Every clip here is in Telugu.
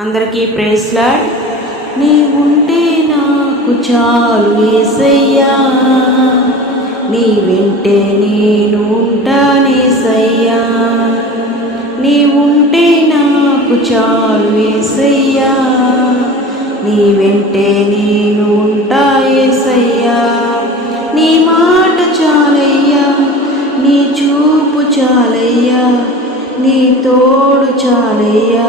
అందరికీ ప్రేస్లాడ్ నీ ఉంటే నాకు చాలు ఏసయ్యా. నీ వెంటే నేను ఉంటానేసయ్యా నీ ఉంటే నాకు చాలు ఏసయ్యా. నీ వెంటే నేను ఉంటాయేసయ్యా నీ మాట చాలయ్యా నీ చూపు చాలయ్యా నీ తోడు చాలయ్యా.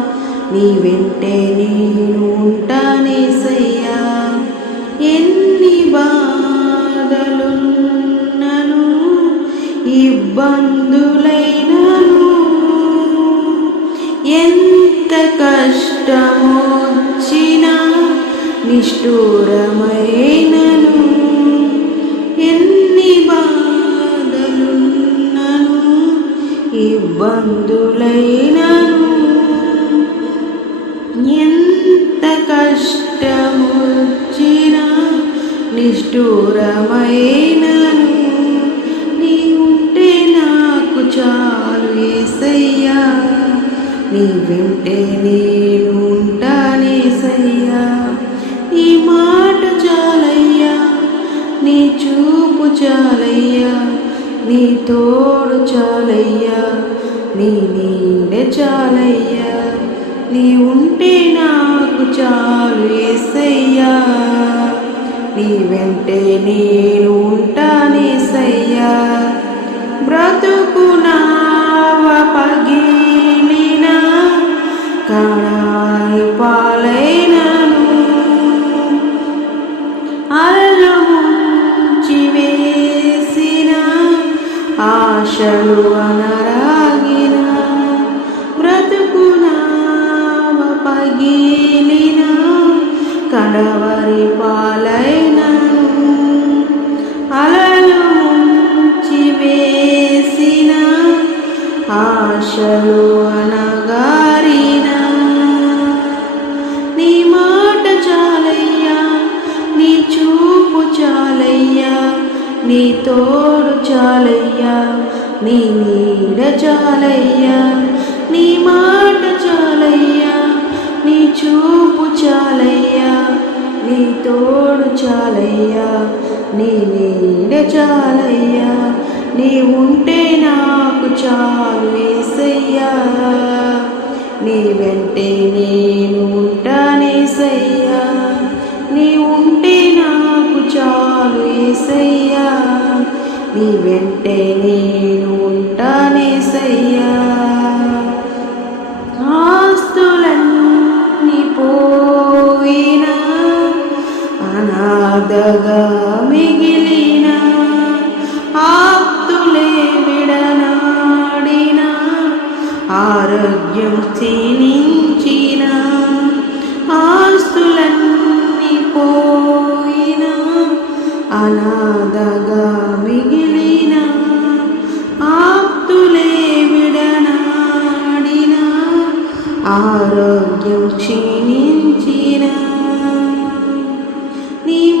నీ వెంటే నేను ఉంటానేసయ్యా ఎన్ని బాధలున్నను ఇబ్బందులైనను. ఎంత కష్టమొచ్చినా నిష్ఠూరమైనను. ఎన్ని బాధలున్నను ఇబ్బందు నిష్ఠూరమైనను. నీ ఉంటే నాకు చాలు ఏసయ్యా. నీ వెంటే నేను ఉంటానేసయ్యా నీ మాట చాలయ్యా. నీ చూపు చాలయ్యా. నీ తోడు చాలయ్యా. నీ నీడ చాలయ్యా. నీ ఉంటే నాకు చాలు ఏసయ్యా. నీ వెంటే నేను ఉంటానేసయ్యా బ్రతుకు నావ పగిలిన కడాయి పాలైనను. అలలు వేసిన ఆశలు అనరాగిన బ్రతుకు పగిలిన కడవరి పాలైన అలలు ముంచి వేసిన ఆశలు అనగారిన నీ మాట చాలయ్యా నీ చూపు చాలయ్యా నీ తోడు చాలయ్యా నీ నీడ చాలయ్యా. నీ మాట చాలయ్యా నీ చూపు చాలయ్యా. నీ తోడు చాలయ్యా నీ నీడ చాలయ్యా నీ ఉంటే నాకు చాలు ఏసయ్యా. నీ వెంటే నేను ఉంటానేసయ్యా నీ ఉంటే నాకు చాలు ఏసయ్యా. నీ వెంటే నేను బాధగా మిగిలిన ఆప్తులే విడనాడిన ఆరోగ్యం క్షీణించిన ఆస్తులన్నీ పోయిన అనాథగా మిగిలిన ఆప్తులే విడనాడిన ఆరోగ్యం క్షీణించిన. నీ నీ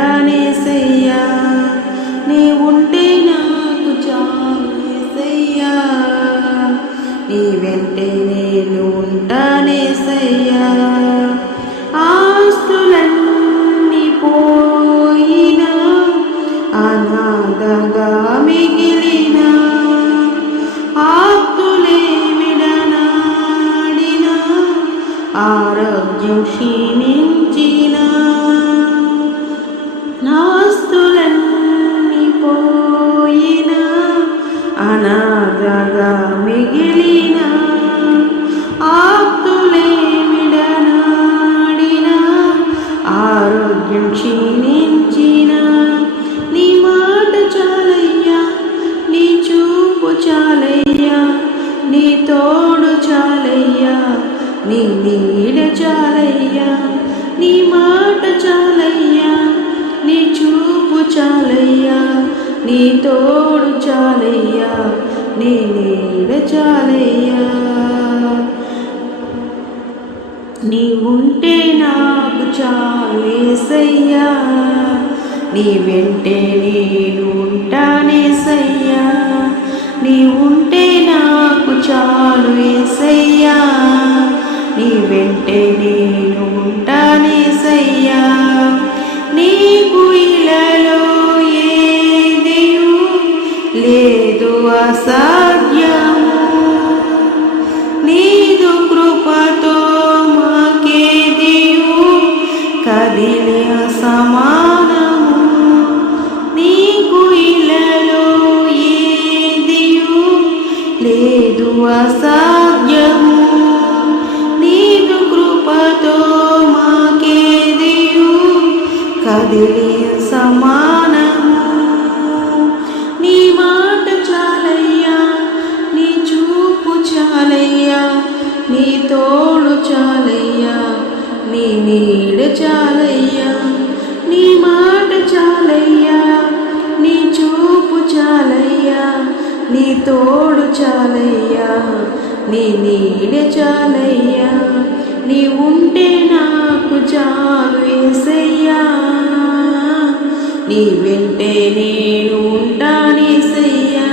అనాథగా మిగిలిన ఆప్తులే విడనాడిన ఆరోగ్యం క్షీణించిన నీ మాట చాలయ్యా నీ చూపు చాలయ్యా నీ తోడు చాలయ్యా నీ నీడ చాలయ్యా నీ మాట చాలయ్యా నీ చూపు చాలయ్యా నీ తోడు చాలయ్యా. నీ నీడ చాలయ్యా నీ ఉంటే నాకు చాలేసయ్యా నీ వెంటే నేను ఉంటానేసయ్యా నీ ఉంటే నాకు చాలు ఏసయ్యా. నీ వెంటే وسلم తోడు చాలయ్యా నీ నీడ చాలయ్యా. నీ ఉంటే నాకు చాలు ఏసయ్యా. నీ వెంటే నేను ఉంటానేసయ్యా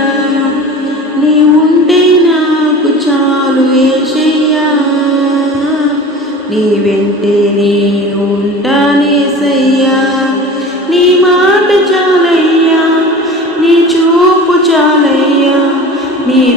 నీ ఉంటే నాకు చాలు ఏసయ్యా. నీ వెంటే నేను ఉంటానే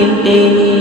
నీ వెంటే నేను